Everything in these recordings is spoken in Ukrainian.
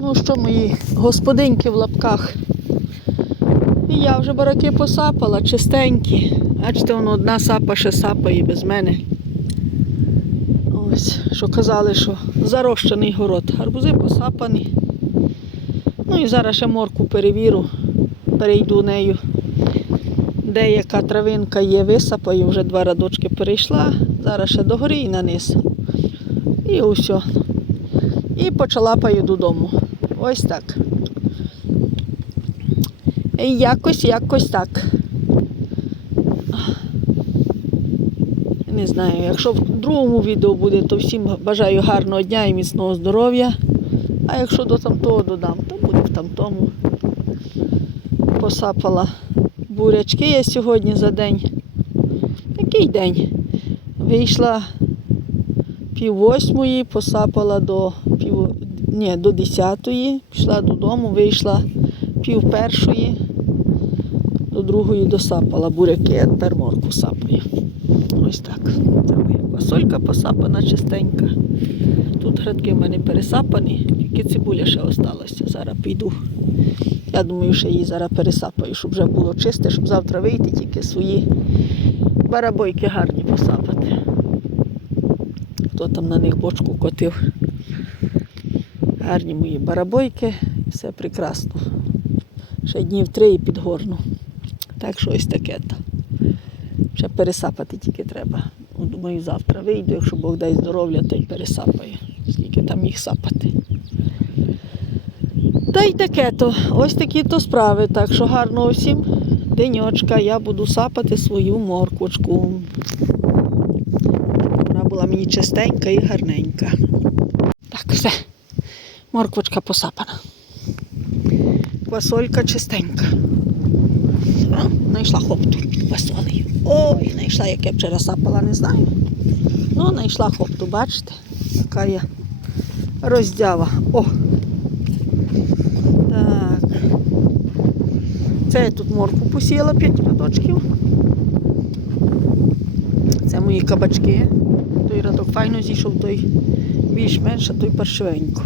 Ну що, мої господиньки в лапках? І я вже бараки посапала, чистенькі. Бачите, воно одна сапа ще сапає без мене. Ось, що казали, що зарощений город. Гарбузи посапані. Ну і зараз ще морку перевіру, перейду нею. Деяка травинка є, висапаю, вже два радочки перейшла. Зараз ще догори і на. І усе. І почалапаю додому. Ось так. І Якось, якось так. Не знаю, якщо в другому відео буде, то всім бажаю гарного дня і міцного здоров'я. А якщо до тамтого додам, то буде в тамтому. Посапала бурячки я сьогодні за день. Який день? Вийшла пів восьмої, посапала до пів, ні, до десятої, пішла додому, вийшла пів першої, до другої досапала буряки, а тепер морку сапаю. Ось так. Це моя квасолька посапана чистенька. Тут градки в мене пересапані, тільки цибуля ще осталася. Зараз піду. Я думаю, що її зараз пересапаю, щоб вже було чисте, щоб завтра вийти, тільки свої барабойки гарні посапати. Хто там на них бочку котив. Гарні мої барабойки, все прекрасно. Ще днів три і підгорну. Так що ось таке. то. Ще пересапати тільки треба. Ну, Думаю, завтра вийду, якщо Бог дасть здоров'я, то й пересапаю. Скільки там їх сапати. Та й таке то, ось такі то справи. Так що гарного всім денечка, я буду сапати свою морквочку. Була мені чистенька і гарненька. Так, все. Морквочка посапана. Квасолька чистенька. О, знайшла хопту квасолею. Ой, знайшла, як я вчора сапала, не знаю. Ну, знайшла хопту, бачите? Яка я роздява. О! Так. Це я тут морку посіяла 5 рядочків. Це мої кабачки. Файно зійшов, той більш-менш, а той паршивенько.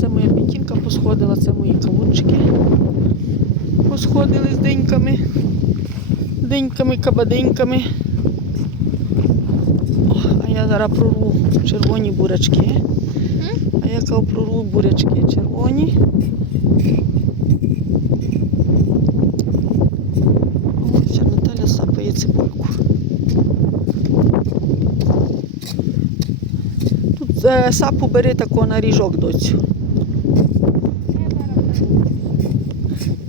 Це моя пітінка посходила, це мої кавунчики. Посходили з деньками. Деньками, кабаденьками. О, а я зараз прорву червоні бурячки. А я кажу, прорву бурячки червоні. Ось ще Наталя сапає цибульку. Тут е, сапу бери тако на ріжок доцю.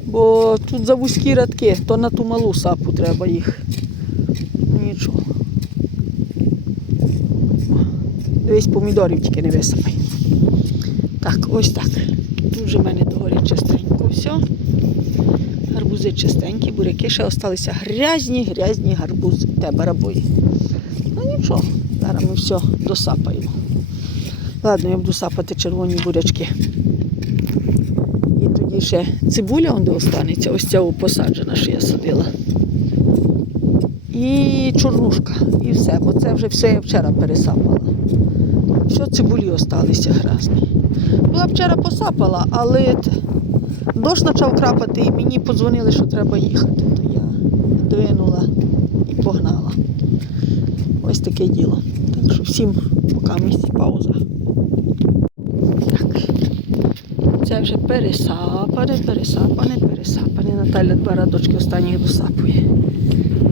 Бо тут за вузькі радки, то на ту малу сапу треба їх. Нічого. Дивись, помідорів тільки не висипай. Так, ось так. Тут вже в мене догорі чистенько все. Гарбузи чистенькі, буряки ще залишилися грязні, грязні гарбузи, те барабої. Ну нічого, зараз ми все досапаємо. Ладно, я буду сапати червоні бурячки. І тоді ще цибуля де останеться, ось ця посаджена, що я садила. І чорнушка. І все, бо це вже все я вчора пересапала. Що цибулі осталися грязні. Була вчора посапала, але дощ почав крапати і мені подзвонили, що треба їхати. То я двинула і погнала. Ось таке діло. Так що всім поки місці пауза. Так. Це вже пересапане, пересапане, пересапане. Наталя два радочки останніх досапує.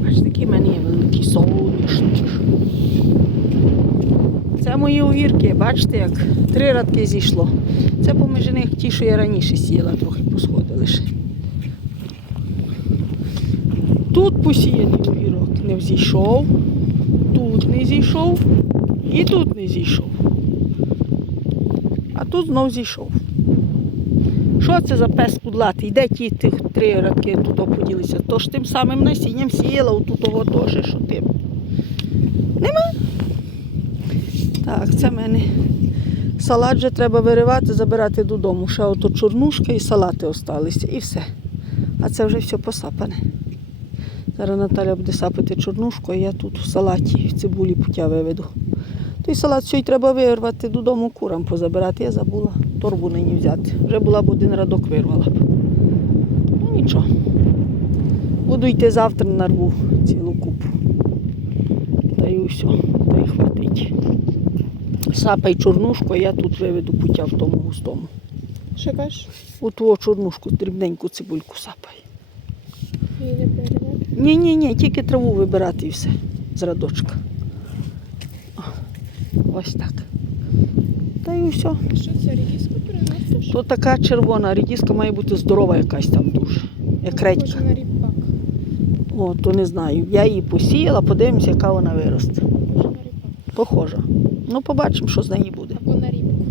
Бачите, такі в мене є великі соняшники. Це мої огірки, бачите, як три радки зійшло. Це поміж них ті, що я раніше сіяла, трохи посходили ще. Тут посіяний огірок не взійшов, тут не зійшов і тут не зійшов. А тут знов зійшов. Що це за пес кудлатий? Де ті три радки тут поділися? То ж тим самим насінням сіяла, отут того теж, що тим. Нема. Так, це в мене салат вже треба виривати, забирати додому. Ще ото чорнушка і салати осталися. І все. А це вже все посапане. Зараз Наталя буде сапати чорнушку, а я тут в салаті в цибулі пуття виведу. Той салат все треба вирвати, додому курам позабирати. Я забула торбу нині взяти. Вже була б один радок вирвала б. Ну нічого. Буду йти завтра нарву цілу купу. Та й усе, та й хватить. Сапай чорнушку, а я тут виведу пуття в тому густому. Що кажеш? У твою чорнушку дрібненьку цибульку сапай. Її не. Ні, ні, ні, тільки траву вибирати і все з радочка. Ось так. Та й все. Що це, рідіску приносиш? То така червона рідіска має бути здорова якась там дуже. Як редька. О, то не знаю. Я її посіяла, подивимося, яка вона виросте. Похоже на ріпак. Похожа. Ну, побачимо, що з неї буде. Або на ріпку.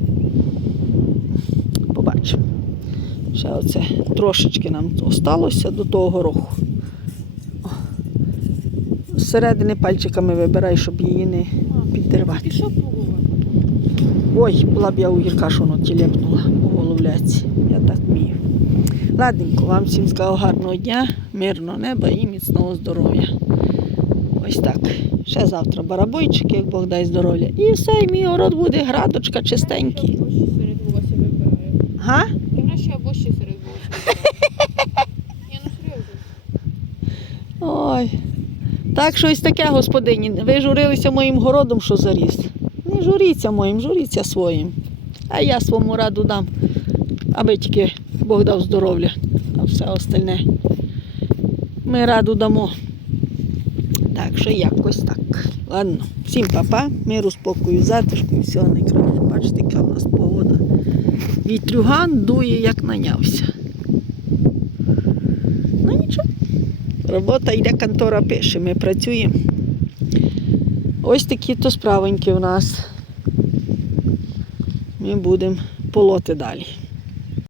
Побачимо. Ще оце трошечки нам осталося до того гороху. Зсередини пальчиками вибирай, щоб її не підривати. Пішов погувати. Ой, була б я у гірка, що воно тілепнула по головляці. Я так вмію. Ладненько, вам всім сказав гарного дня, мирного неба і міцного здоров'я. Ось так. Ще завтра барабойчики, як Бог дай здоров'я. І все, і мій город буде градочка чистенький. Га? Я вважаю, що я серед волосся. Я серйозно. Ой. Так, щось таке, господині. Ви журилися моїм городом, що заріс. Не журіться моїм, журіться своїм. А я своєму раду дам, аби тільки Бог дав здоров'я, а все остальне. Ми раду дамо. Так що якось так. Ладно, всім папа, миру, спокою, затишку і всього найкращого. Бачите, яка в нас погода. Вітрюган дує, як нанявся. Ну нічого. Робота йде, контора пише, ми працюємо. Ось такі то справоньки у нас. Ми будемо полоти далі.